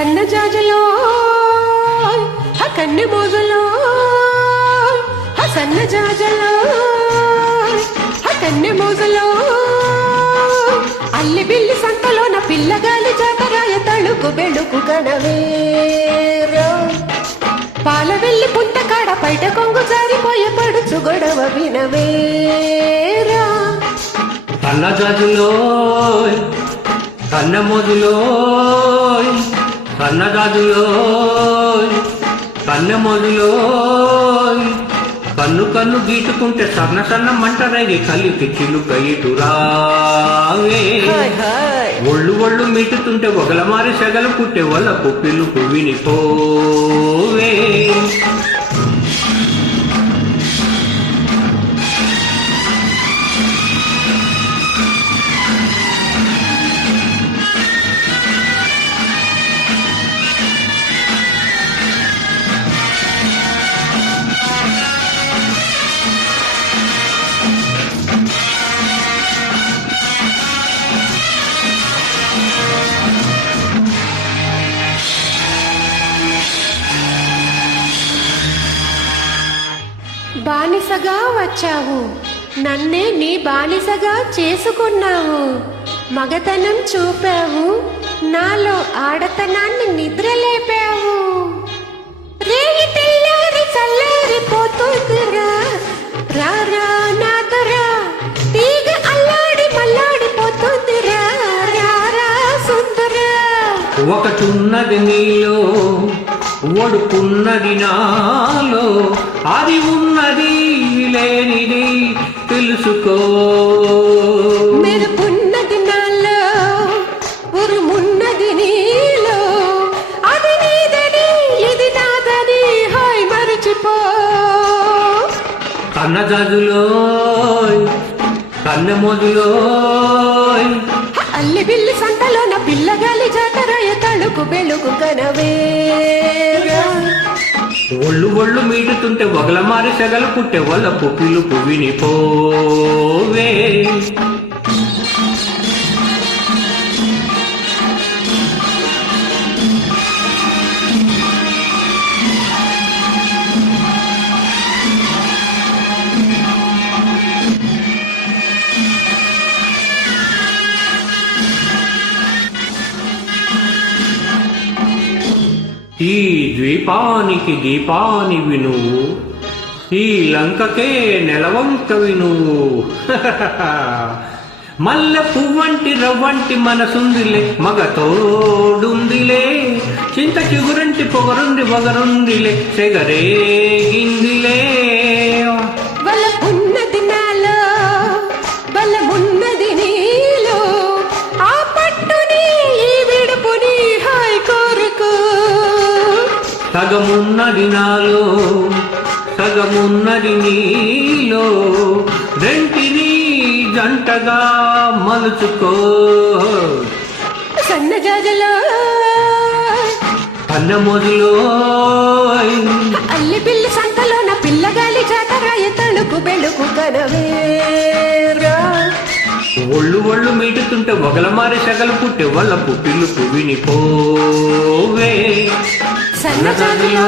సన్న జాజలో కన్నె మోజలో సన్న జాజలో కన్నె మోజలో అల్లి బిల్లి సంతలో నా పిల్లగాలి జాతరాయ తళుకు బెళుకు గడవేరా పాల వెళ్ళి పుంత కాడ బయట కొంగు జారిపోయే పడుచు గొడవ వినవేరా సన్న జాజులో కన్నె మోజులో సన్న జాజులో కన్నె మోజులో కన్ను కన్ను గీటుకుంటే సన్న సన్న మంట రేగి కలికి చిలుక ఇటురావే ఒళ్ళు ఒళ్ళు మీటుతుంటే ఒగలమారి సెగలు పుట్టే వలకు పిలుపు వినిపోవే బానిసగా వచ్చావు నన్నే నీ బానిసగా చేసుకున్నావు మగతనం చూపావు నాలో ఆడతనాన్ని నిద్రలేపావు రేయి తెల్లారి చల్లారిపోతుందిరా రారా నాదరా తీగ అల్లాడి మల్లాడిపోతుందిరా రారా సుందరా ఒకటున్నది నీలో ఒడుకున్నది నాలో అది ఉన్నది లేనిది తెలుసుకో మెరుపున్నది నాలో ఉరుమున్నది నీలో అది నీదని ఇది నాదని హాయ్ మరచిపో కన్నజాజులో కన్నె మోజులో అల్లి బిల్లి సంతలో నా పిల్లగాలి జాతరాయ తళుకు బెళుకు కనవేరా ఒళ్ళు ఒళ్ళు మీటుతుంటే ఒగలమారి సెగలు పుట్టే వల్లపు పిలుపు వినిపోవే ఈ ద్వీపానికి దీపానివి నువ్వు ఈ లంకకే నెలవంకవి నువ్వు మల్లె పువ్వంటి రవ్వంటి మనసుందిలే మగతోడుందిలే చింత చిగురంటి పొగరుంది వగరుందిలే సెగరేగిందిలే బలమున్నది నాలో బలమున్నది నీలో ఆ పట్టుని ఈ విడుపుని హాయ్ కోరుకో సగమున్నది నాలో సగమున్నది నీలో రెంటిని జంటగా మలుచుకో సన్న జాజలో కన్నె మోజులో అల్లి పిల్లి సంతలో నా పిల్లగాలి జాతరాయ తణుకు బెళుకు కనవేరా ఒళ్ళు ఒళ్ళు మీటుతుంటే ఒగలమారి సెగలు పుట్టే వల్లపు పిలుపు వినిపోవే సన్న జాజలో